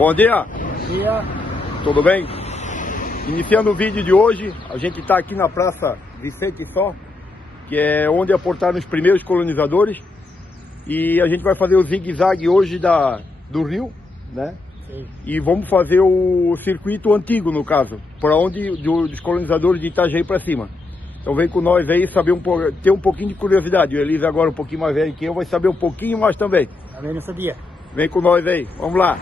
Bom dia! Bom dia! Tudo bem? Iniciando o vídeo de hoje, a gente está aqui na Praça Vicente Só, que é onde aportaram os primeiros colonizadores. E a gente vai fazer o zigue-zague hoje do rio, né? Sim. E vamos fazer o circuito antigo, no caso, para onde dos colonizadores de Itajaí para cima. Então vem com nós aí saber ter um pouquinho de curiosidade. O Elisa agora um pouquinho mais velho que eu, vai saber um pouquinho mais também. Também não sabia. Vem com nós aí, vamos lá.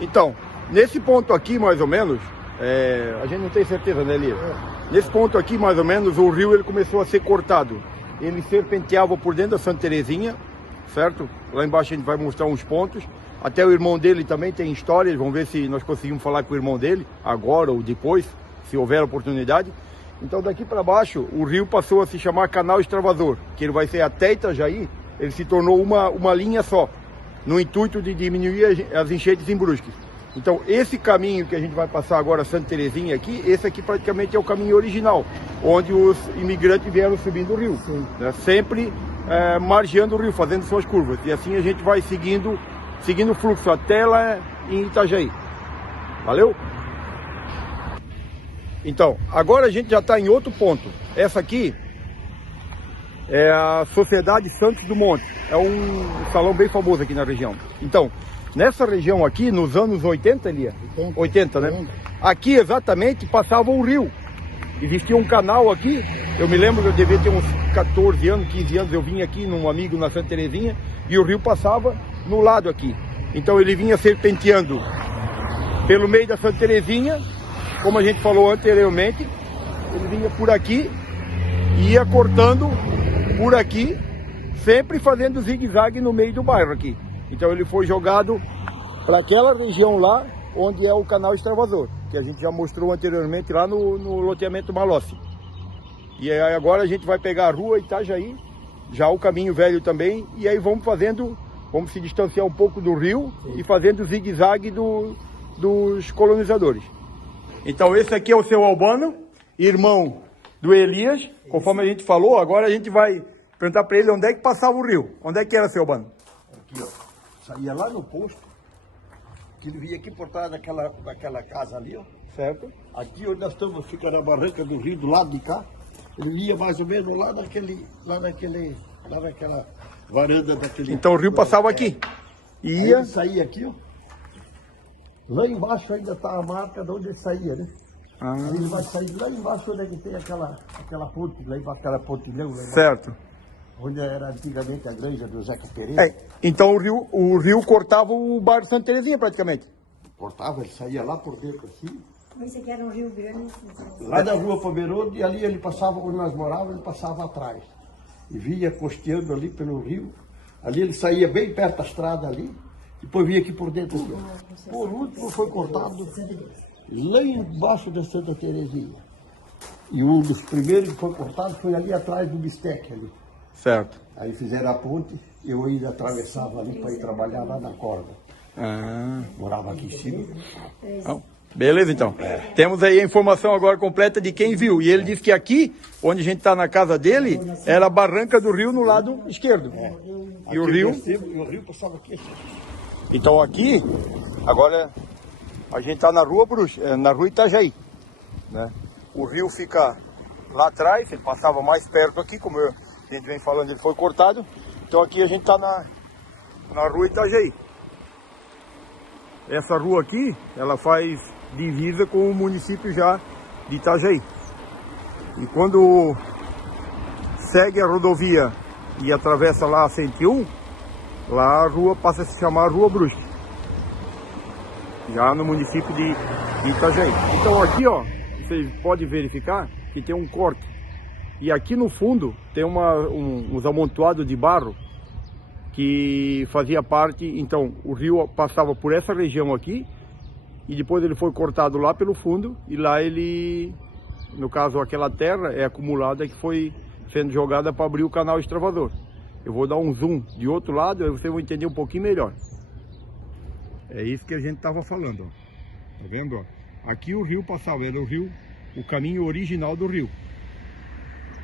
Então, nesse ponto aqui mais ou menos, a gente não tem certeza, né, Elisa? Nesse ponto aqui mais ou menos, o rio ele começou a ser cortado. Ele serpenteava por dentro da Santa Terezinha, certo? Lá embaixo a gente vai mostrar uns pontos. Até o irmão dele também tem histórias, vamos ver se nós conseguimos falar com o irmão dele, agora ou depois, se houver oportunidade. Então daqui para baixo, o rio passou a se chamar Canal Extravasor, que ele vai ser até Itajaí, ele se tornou uma linha só, no intuito de diminuir as enchentes em Brusques. Então esse caminho que a gente vai passar agora, Santa Terezinha aqui, esse aqui praticamente é o caminho original, onde os imigrantes vieram subindo o rio, né? Sempre margeando o rio, fazendo suas curvas. E assim a gente vai seguindo o fluxo até lá em Itajaí. Valeu? Então, agora a gente já está em outro ponto. Essa aqui é a Sociedade Santos do Monte. É um salão bem famoso aqui na região. Então, nessa região aqui, nos anos 80, Elia? 80, né? Aqui exatamente passava o rio. Existia um canal aqui. Eu me lembro que eu devia ter uns 14 anos, 15 anos. Eu vim aqui num amigo na Santa Terezinha e o rio passava no lado aqui. Então ele vinha serpenteando pelo meio da Santa Terezinha. Como a gente falou anteriormente, ele vinha por aqui e ia cortando por aqui, sempre fazendo zigue-zague no meio do bairro aqui. Então ele foi jogado para aquela região lá, onde é o Canal Extravasor, que a gente já mostrou anteriormente lá no loteamento Malossi. E aí agora a gente vai pegar a rua Itajaí, já o caminho velho também, e aí vamos se distanciar um pouco do rio e fazendo zigue-zague dos colonizadores. Então esse aqui é o seu Albano, irmão do Elias, conforme a gente falou. Agora a gente vai perguntar para ele onde é que passava o rio. Onde é que era, seu Albano? Aqui, ó. Saía lá no posto, que ele vinha aqui por trás daquela casa ali, ó. Certo. Aqui onde nós estamos, fica na barranca do rio, do lado de cá. Ele vinha mais ou menos lá naquela varanda daquele... Então o rio passava aqui. E Aí ia... ele saía aqui, ó. Lá embaixo ainda está a marca de onde ele saía, né? Aí ele vai sair lá embaixo onde é que tem aquela ponte, lá embaixo, aquela pontilhão lá embaixo, Certo. onde era antigamente a granja do Zeca Pereira. Então o rio cortava o bairro Santa Terezinha praticamente. Cortava, ele saía lá por dentro assim. Esse aqui era um rio grande. Lá da rua Pomerode, e ali ele passava, onde nós morávamos, ele passava atrás. E vinha costeando ali pelo rio. Ali ele saía bem perto da estrada ali. Depois vinha aqui por dentro aqui, ó. Por último foi cortado lá embaixo da Santa Terezinha. E um dos primeiros que foi cortado foi ali atrás do Bistec ali. Certo. Aí fizeram a ponte, eu ainda atravessava ali para ir trabalhar lá na corda. Morava aqui em cima. Então, beleza, então. Temos aí a informação agora completa de quem viu. E ele disse que aqui, onde a gente está na casa dele, era a barranca do rio no lado esquerdo. E o rio... o rio passava aqui. Então aqui, agora a gente está na rua na rua Itajaí, né? O rio fica lá atrás, ele passava mais perto aqui, como a gente vem falando, ele foi cortado. Então aqui a gente está na rua Itajaí. Essa rua aqui, ela faz divisa com o município já de Itajaí. E quando segue a rodovia e atravessa lá a 101, lá a rua passa a se chamar Rua Brusque, já no município de Itajaí. Então aqui, ó, vocês podem verificar que tem um corte. E aqui no fundo tem uns amontoados de barro que fazia parte. Então o rio passava por essa região aqui e depois ele foi cortado lá pelo fundo. E lá ele, no caso aquela terra é acumulada que foi sendo jogada para abrir o Canal Extravasor. Eu vou dar um zoom de outro lado, aí você vai entender um pouquinho melhor. É isso que a gente estava falando, ó. Tá vendo? Ó? Aqui o rio passava, era o caminho original do rio.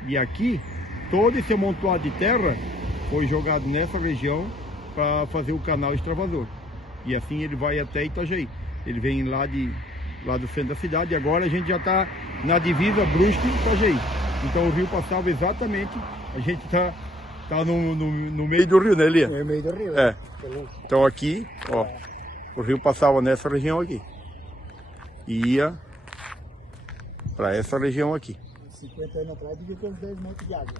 E aqui, todo esse amontoado de terra foi jogado nessa região para fazer o Canal Extravasor. E assim ele vai até Itajaí. Ele vem lá do centro da cidade, e agora a gente já está na divisa Brusque e Itajaí. Então o rio passava exatamente, a gente tá no meio do rio, né, Elia? No meio do rio. É. Então aqui, ó, o rio passava nessa região aqui. E ia para essa região aqui. 50 anos atrás devia ter uns 10 metros de água.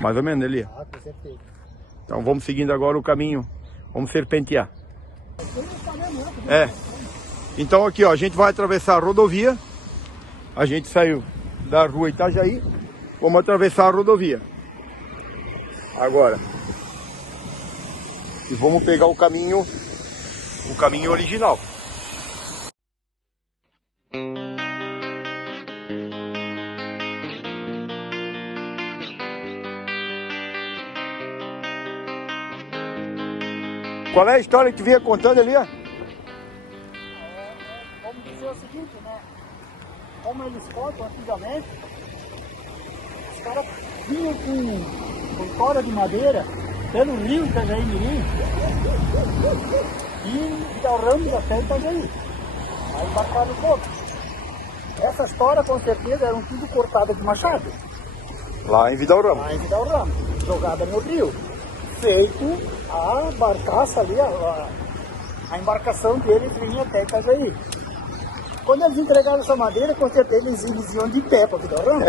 Mais ou menos, Elia. Ah, com certeza. Então vamos seguindo agora o caminho, vamos serpentear. É. Então aqui, ó, a gente vai atravessar a rodovia. A gente saiu da rua Itajaí, vamos atravessar a rodovia. Agora. E vamos pegar o caminho original. Qual é a história que tu vinha contando ali, ó? Vamos dizer o seguinte, né? Como eles contam antigamente, os caras vinham com tora de madeira pelo rio Itajaí-Mirim e da Ramos até Itajaí. Aí embarcaram todos. Essas toras com certeza eram tudo cortadas de machado. Lá em Vidal Ramos. Lá em Vidal Ramos, jogada no rio. Feito a barcaça ali, a embarcação deles vinha até Itajaí. Quando eles entregaram essa madeira, com certeza eles iam de pé para Vidal Ramos.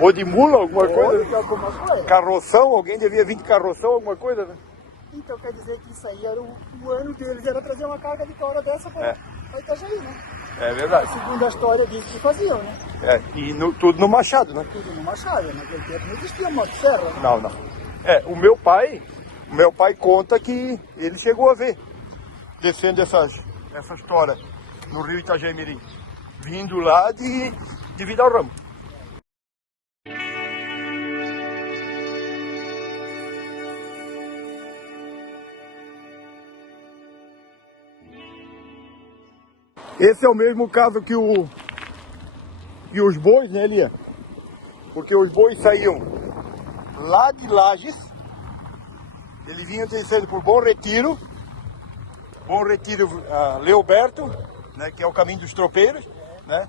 Ou de mula, alguma coisa. Ou de alguma coisa. Carroção, alguém devia vir de carroção, alguma coisa, né? Então quer dizer que isso aí era o ano deles, era trazer uma carga de tora dessa para Itajaí, né? É verdade. Segundo a história disso que faziam, né? É, e tudo no machado, né? Tudo no machado, naquele tempo não existia motosserra, né? Não. É, o meu pai conta que ele chegou a ver descendo essas toras no rio Itajaí-Mirim, vindo lá de Vidal Ramos. Esse é o mesmo caso que os bois, né, Elia? Porque os bois saíam lá de Lages, eles vinham descendo por Bom Retiro, Leoberto, né, que é o caminho dos tropeiros, né?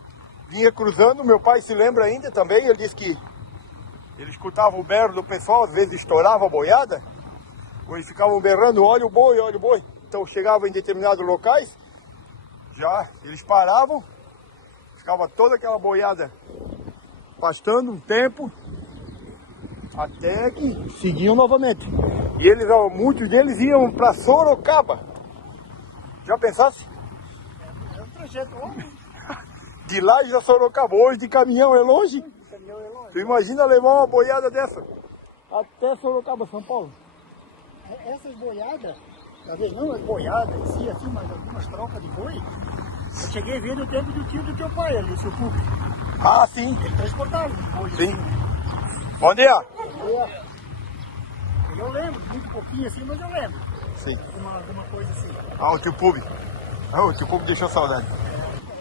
Vinha cruzando, meu pai se lembra ainda também, ele disse que ele escutava o berro do pessoal, às vezes estourava a boiada, ou eles ficavam berrando, olha o boi, olha o boi. Então chegava em determinados locais, já eles paravam, ficava toda aquela boiada pastando um tempo, até que seguiam novamente. E eles, muitos deles iam para Sorocaba. Já pensasse? É um trajeto longo. De Lages a Sorocaba, hoje de caminhão é longe. Caminhão é longe. Tu imagina levar uma boiada dessa até Sorocaba, São Paulo. Essas boiadas, tá vendo? Não as boiadas em si, assim, mas algumas trocas de boi. Eu cheguei a ver no tempo do tio do teu pai ali, o seu Pupi. Ah, sim. Ele transportava os bois. Sim. Assim. Onde é? Eu lembro, muito pouquinho assim, mas eu lembro. Sim. Alguma coisa assim. Ah, o tio Pubi. O tio Pubi deixou saudade.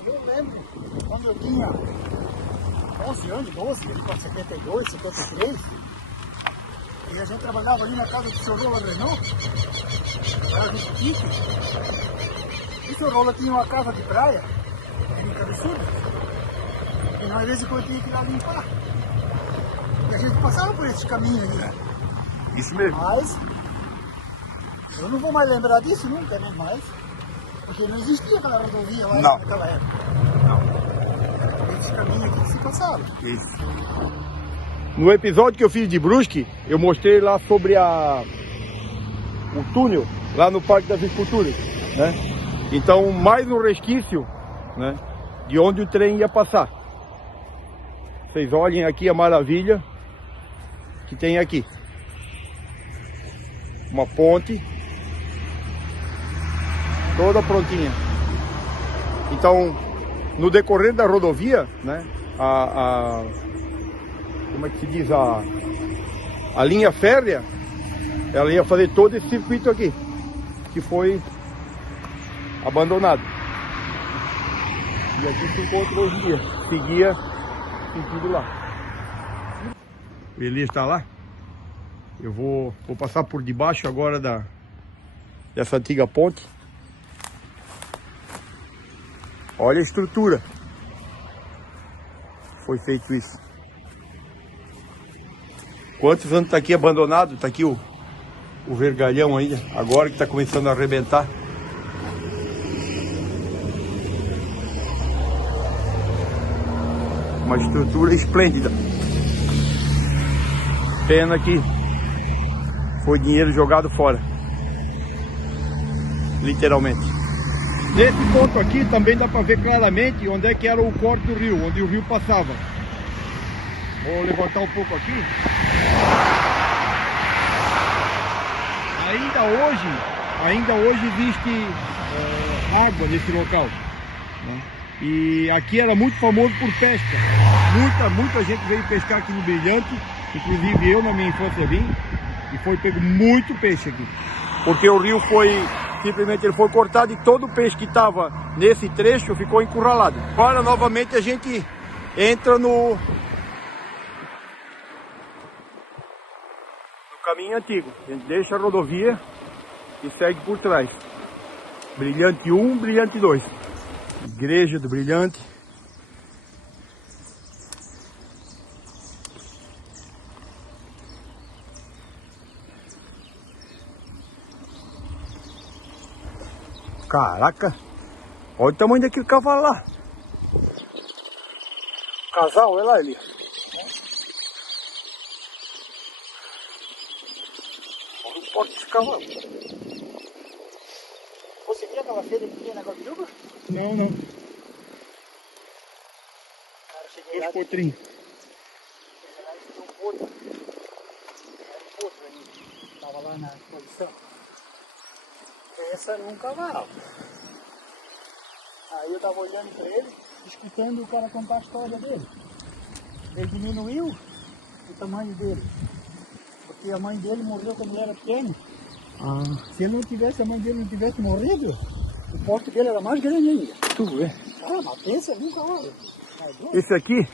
Eu lembro, quando eu tinha 11 anos, 12, ali para 72, 73, e a gente trabalhava ali na casa do seu Rola Grenon, era do Pique, e o seu Rola tinha uma casa de praia, em Cabeçuda, e nós às vezes eu tinha que ir lá limpar. E a gente passava por esses caminhos ali. Isso mesmo. Mas eu não vou mais lembrar disso nunca, né? Mais. Porque não existia aquela rodovia lá naquela época. Não. Esse caminho aqui que se passava. Isso. No episódio que eu fiz de Brusque, eu mostrei lá sobre o túnel, lá no Parque das Esculturas, né? Então, mais um resquício, né, de onde o trem ia passar. Vocês olhem aqui a maravilha que tem aqui. Uma ponte toda prontinha. Então, no decorrer da rodovia, né, como é que se diz, a linha férrea, ela ia fazer todo esse circuito aqui, que foi abandonado. E aqui se encontra hoje em dia, seguia sentido lá. O Elias está lá. Eu vou passar por debaixo agora dessa antiga ponte. Olha a estrutura. Foi feito isso. Quantos anos está aqui abandonado? Está aqui o vergalhão ainda. Agora que está começando a arrebentar. Uma estrutura esplêndida. Pena que foi dinheiro jogado fora. Literalmente. Nesse ponto aqui também dá para ver claramente onde é que era o corte do rio, onde o rio passava. Vou levantar um pouco aqui. Ainda hoje existe água nesse local, né? E aqui era muito famoso por pesca. Muita gente veio pescar aqui no Brilhante. Inclusive eu na minha infância vim. E foi pego muito peixe aqui. Porque o rio simplesmente ele foi cortado e todo o peixe que estava nesse trecho ficou encurralado. Agora novamente a gente entra no caminho antigo. A gente deixa a rodovia e segue por trás. Brilhante 1, Brilhante 2. Igreja do Brilhante. Caraca, olha o tamanho daquele cavalo lá. Casal, olha lá ele. Olha o porte desse cavalo. Você viu aquela feira que tinha na Guabiruba? Não. Cara, cheguei lá. Os potrinhos. Cheguei lá e tinha um potro. Era um potro ainda. Tava lá na exposição. Essa era um cavalo. Aí eu tava olhando pra ele, escutando o cara contar a história dele. Ele diminuiu o tamanho dele. Porque a mãe dele morreu quando ele era pequeno. Se ele não tivesse, a mãe dele não tivesse morrido, o porte dele era mais grande ainda. Tu vê. Mas pensa num cavalo. Esse aqui,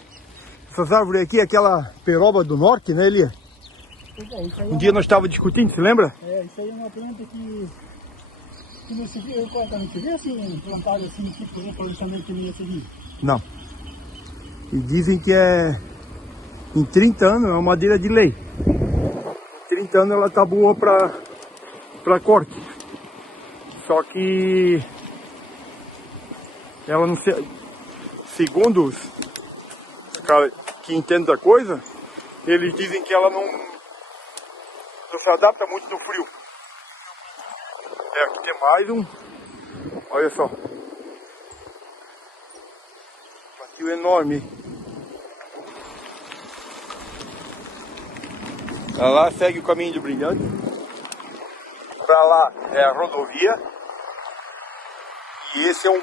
essas árvores aqui, aquela peroba do norte, né, Elia? Um dia nós estávamos discutindo, se lembra? Isso aí é uma planta que não se vê, não se vê assim, plantado assim, tipo reflorestamento que não ia seguir. Não. E dizem que em 30 anos é uma madeira de lei. Em 30 anos ela tá boa para corte. Só que ela não se... Segundo os caras que entendem da coisa, eles dizem que ela não se adapta muito no frio. Aqui tem mais um. Olha só. Plantio enorme. Pra lá segue o caminho do Brilhante. Pra lá é a rodovia. E esse é um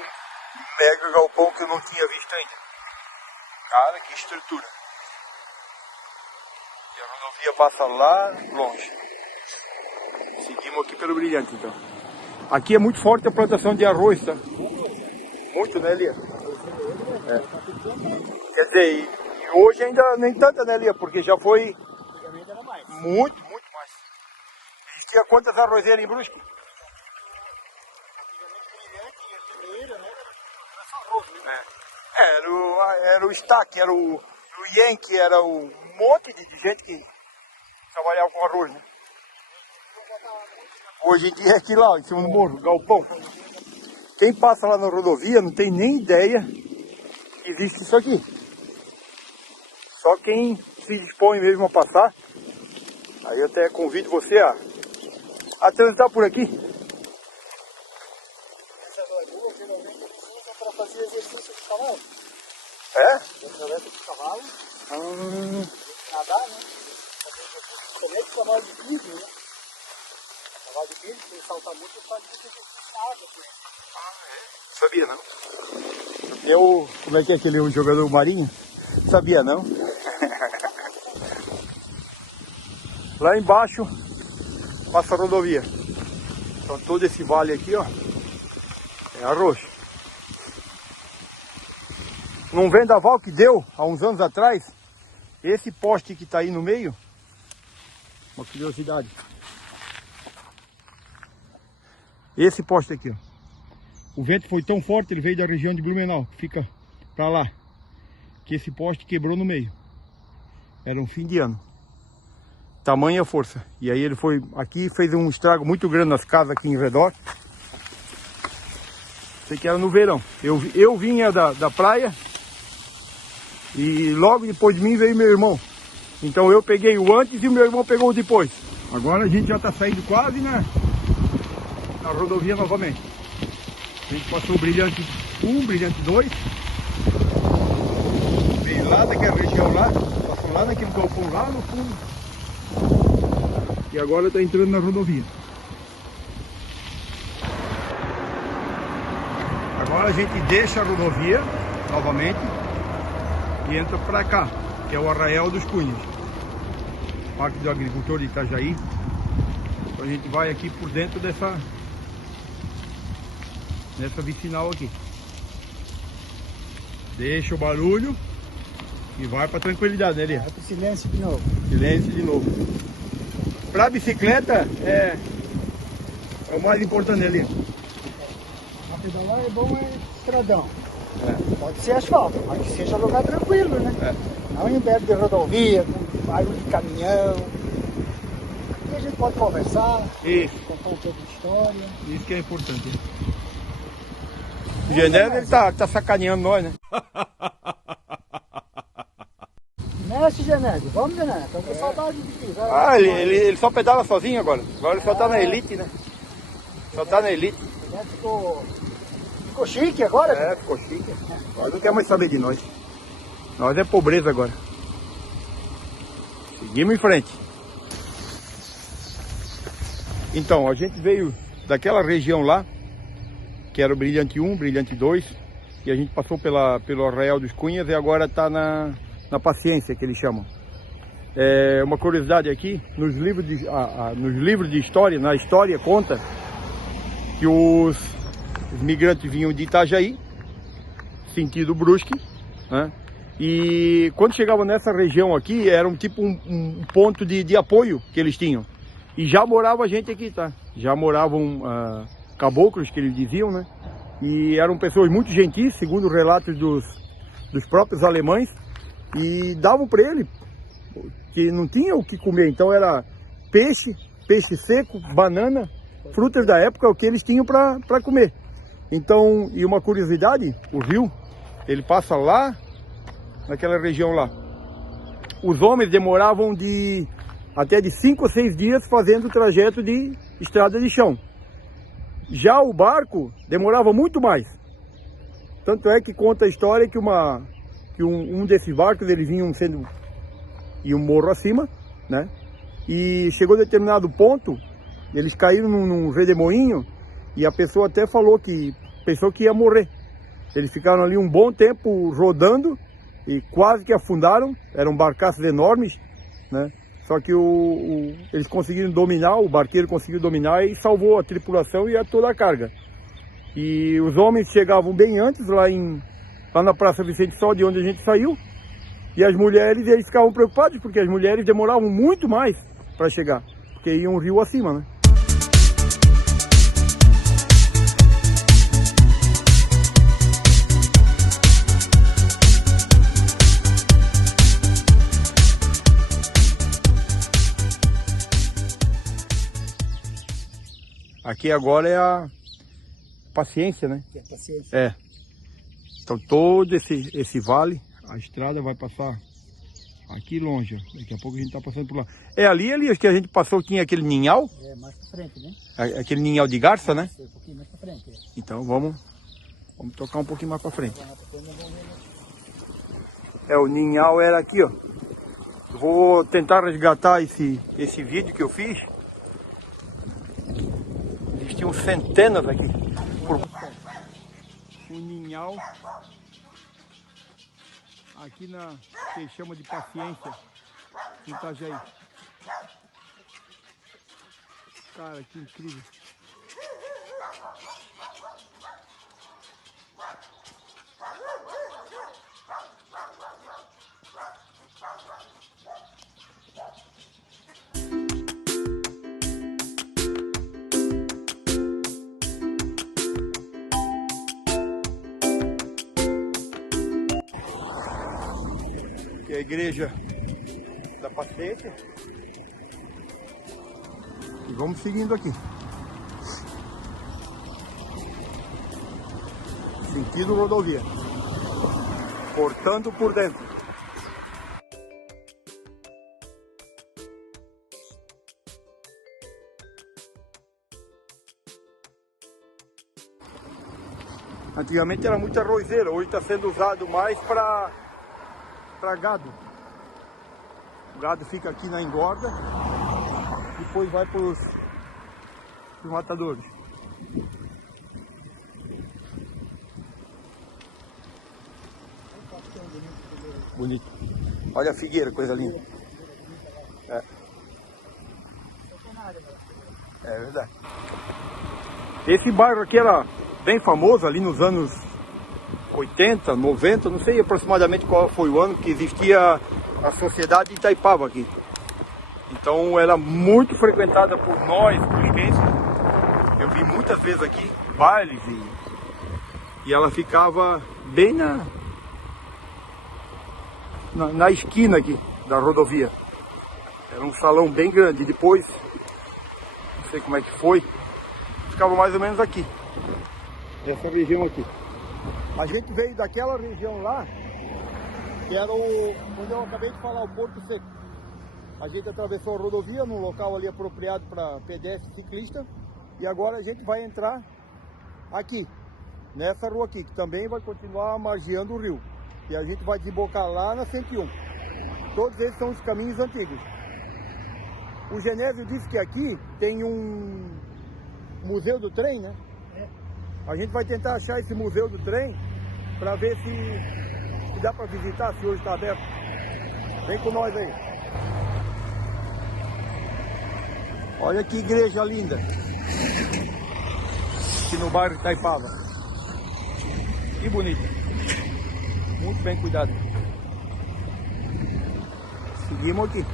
mega galpão que eu não tinha visto ainda. Cara, que estrutura. E a rodovia passa lá longe. Seguimos aqui pelo Brilhante, então. Aqui é muito forte a plantação de arroz, tá? Muito, né, Lia? Quer dizer, e hoje ainda nem tanta, né, Lia? Porque já foi muito mais. Existia quantas arrozeiras em Brusque? Era o Stack, era o Yankee, era um monte de gente que trabalhava com arroz, né? Hoje em dia é aqui lá, em cima do morro, galpão. Quem passa lá na rodovia não tem nem ideia que existe isso aqui. Só quem se dispõe mesmo a passar. Aí eu até convido você a transitar por aqui. Essa lagoa geralmente se usa para fazer exercício de cavalo. É? Atravessa de cavalo. Nadar, né? Fazer de cavalo de piso, né? Cavalo de piso, se ele saltar muito, ele faz muito exercício na água. Sabia não. Como é que é aquele jogador marinho? Sabia não. Lá embaixo passa a rodovia. Então todo esse vale aqui, ó, é arroz. Num vendaval que deu há uns anos atrás, esse poste que está aí no meio, uma curiosidade. Esse poste aqui, ó. O vento foi tão forte, ele veio da região de Blumenau, que fica pra lá, que esse poste quebrou no meio. Era um fim de ano. Tamanha força. E aí ele foi aqui e fez um estrago muito grande nas casas aqui em redor. Sei que era no verão. Eu vinha da praia e logo depois de mim veio meu irmão. Então eu peguei o antes e o meu irmão pegou o depois. Agora a gente já está saindo quase na rodovia novamente. A gente passou o Brilhante 1, Brilhante 2. Veio lá daquela região lá, passou lá naquele galpão lá no fundo. E agora está entrando na rodovia. Agora a gente deixa a rodovia novamente e entra para cá, que é o Arraial dos Cunhas, Parque do Agricultor de Itajaí. Então a gente vai aqui por dentro nessa vicinal aqui. Deixa o barulho e vai para tranquilidade, né, Lia? Vai pro silêncio de novo. Silêncio de novo. Para bicicleta é o mais importante, né, Lia? Pra pedalar é bom, é estradão. Pode ser asfalto, mas que seja lugar tranquilo, né? Não em perto de rodovia, com barulho de caminhão. Aqui a gente pode conversar, Isso. contar um pouco de história. Isso que é importante. Né? O Genésio, ele tá sacaneando nós, né? Mestre Genésio, vamos, Genésio, estamos com saudade de ti. Ele só pedala sozinho agora. Agora ele só tá na elite, né? Só tá na elite. Ficou chique agora? É, ficou chique. Agora não quer mais saber de nós. Nós é pobreza agora. Seguimos em frente. Então, a gente veio daquela região lá, que era o Brilhante 1, Brilhante 2, e a gente passou pelo Arraial dos Cunhas e agora está na Paciência, que eles chamam. É uma curiosidade aqui, nos livros de história, na história conta que os migrantes vinham de Itajaí, sentido Brusque, né? E quando chegavam nessa região aqui, era um tipo um ponto de apoio que eles tinham. E já morava gente aqui, tá? Já moravam caboclos, que eles diziam, né? E eram pessoas muito gentis, segundo relatos dos próprios alemães, e davam para ele, que não tinha o que comer, então era peixe seco, banana, frutas da época, o que eles tinham para comer. Então, e uma curiosidade, o rio, ele passa lá, naquela região lá. Os homens demoravam até de 5 ou 6 dias fazendo o trajeto de estrada de chão. Já o barco demorava muito mais. Tanto é que conta a história que um desses barcos, eles iam morro acima, né? E chegou a determinado ponto, eles caíram num redemoinho e a pessoa até falou que pensou que ia morrer. Eles ficaram ali um bom tempo rodando e quase que afundaram, eram barcaços enormes, né? Só que eles conseguiram dominar, o barqueiro conseguiu dominar e salvou a tripulação e toda a carga. E os homens chegavam bem antes, lá na Praça Vicente Sol, de onde a gente saiu, e as mulheres, eles ficavam preocupados, porque as mulheres demoravam muito mais para chegar, porque iam um rio acima, né? Aqui agora é a Paciência, né? Que é Paciência. É. Então todo esse vale, a estrada vai passar aqui longe. Daqui a pouco a gente tá passando por lá. É ali que a gente passou, tinha aquele ninhal. É, mais pra frente, né? Aquele ninhal de garça, né? Um pouquinho mais pra frente. Então vamos tocar um pouquinho mais pra frente. O ninhal era aqui, ó. Vou tentar resgatar esse vídeo que eu fiz. Existiam centenas aqui. Um ninhal aqui que chama de Paciência, em Itajaí. Cara, que incrível. que é a igreja da Paciência. E vamos seguindo aqui. Sentido rodovia. Cortando por dentro. Antigamente era muita arrozeira, hoje está sendo usado mais para gado. O gado fica aqui na engorda, depois vai para os matadores. Bonito. Olha a figueira, coisa linda. É verdade. Esse bairro aqui era bem famoso ali nos anos 80, 90, não sei aproximadamente qual foi o ano que existia a Sociedade de Itaipava aqui. Então era muito frequentada por nós, fluminenses. Eu vi muitas vezes aqui bailes e ela ficava bem na esquina aqui da rodovia. Era um salão bem grande. Depois, não sei como é que foi, ficava mais ou menos aqui. Essa região aqui. A gente veio daquela região lá, que era onde eu acabei de falar, o Porto Seco. A gente atravessou a rodovia num local ali apropriado para pedestre e ciclista. E agora a gente vai entrar aqui, nessa rua aqui, que também vai continuar margeando o rio. E a gente vai desembocar lá na 101. Todos esses são os caminhos antigos. O Genésio disse que aqui tem um museu do trem, né? A gente vai tentar achar esse museu do trem para ver se dá para visitar, se hoje está aberto. Vem com nós aí. Olha que igreja linda. Aqui no bairro de Itaipava. Que bonito. Muito bem cuidado. Seguimos aqui.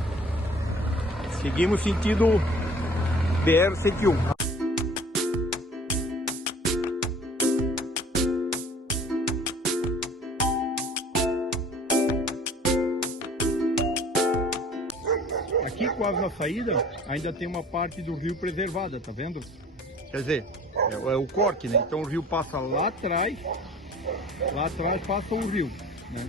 Seguimos sentido BR-101. Aqui quase na saída ainda tem uma parte do rio preservada, tá vendo? Quer dizer, é o corte, né? Então o rio passa lá atrás passa o rio, né?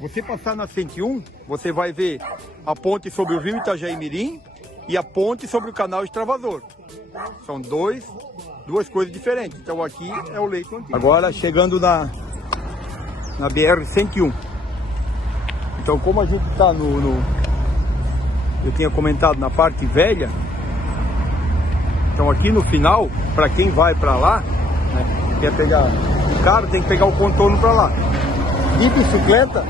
Você passar na 101, você vai ver a ponte sobre o rio Itajaí-Mirim e a ponte sobre o canal Extravasor. São duas coisas diferentes. Então aqui é o leito antigo. Agora chegando na BR-101. Então como a gente está eu tinha comentado na parte velha, então aqui no final, para quem vai para lá, né, quer pegar o carro, tem que pegar o contorno para lá. De bicicleta,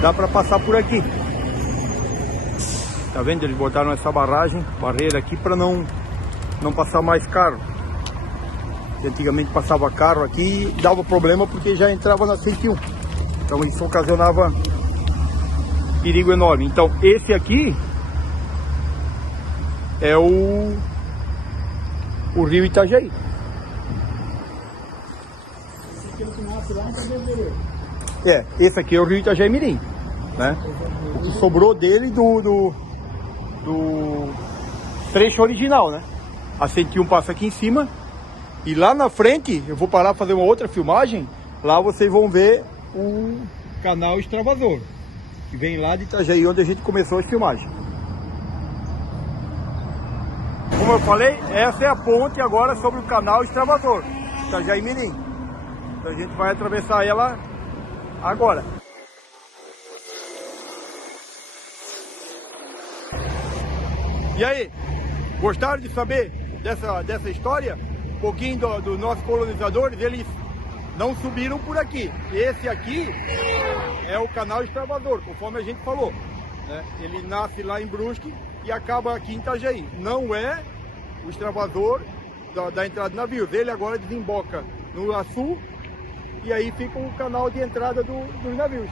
dá para passar por aqui. Tá vendo? Eles botaram essa barreira aqui para não passar mais carro. Antigamente passava carro aqui e dava problema porque já entrava na 101. Então isso ocasionava perigo enorme. Então esse aqui é o rio Itajaí. Esse aqui é o rio Itajaí-Mirim, né? O que sobrou dele do trecho original, né? A 101 passa aqui em cima e lá na frente eu vou parar para fazer uma outra filmagem. Lá vocês vão ver o canal Extravasor, que vem lá de Itajaí, onde a gente começou as filmagens. Como eu falei, essa é a ponte agora sobre o canal Extravasor, Itajaí-Mirim. Então a gente vai atravessar ela agora. E aí, gostaram de saber dessa história? Um pouquinho dos nossos colonizadores, eles não subiram por aqui. Esse aqui é o canal Extravasor, conforme a gente falou, né? Ele nasce lá em Brusque e acaba aqui em Itajaí. Não é o Extravasor da entrada de navios. Ele agora desemboca no Açu e aí fica o canal de entrada dos navios.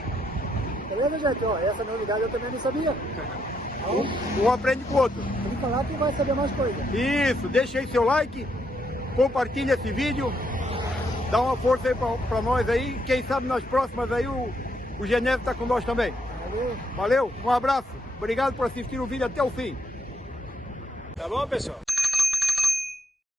Beleza, gente? Ó, essa novidade eu também não sabia. Um aprende com o outro. Vem falar que vai saber mais coisas. Isso, deixa aí seu like, compartilha esse vídeo, dá uma força aí pra nós aí. Quem sabe nas próximas aí o Genésio tá com nós também. Valeu, um abraço. Obrigado por assistir o vídeo até o fim. Tá bom, pessoal?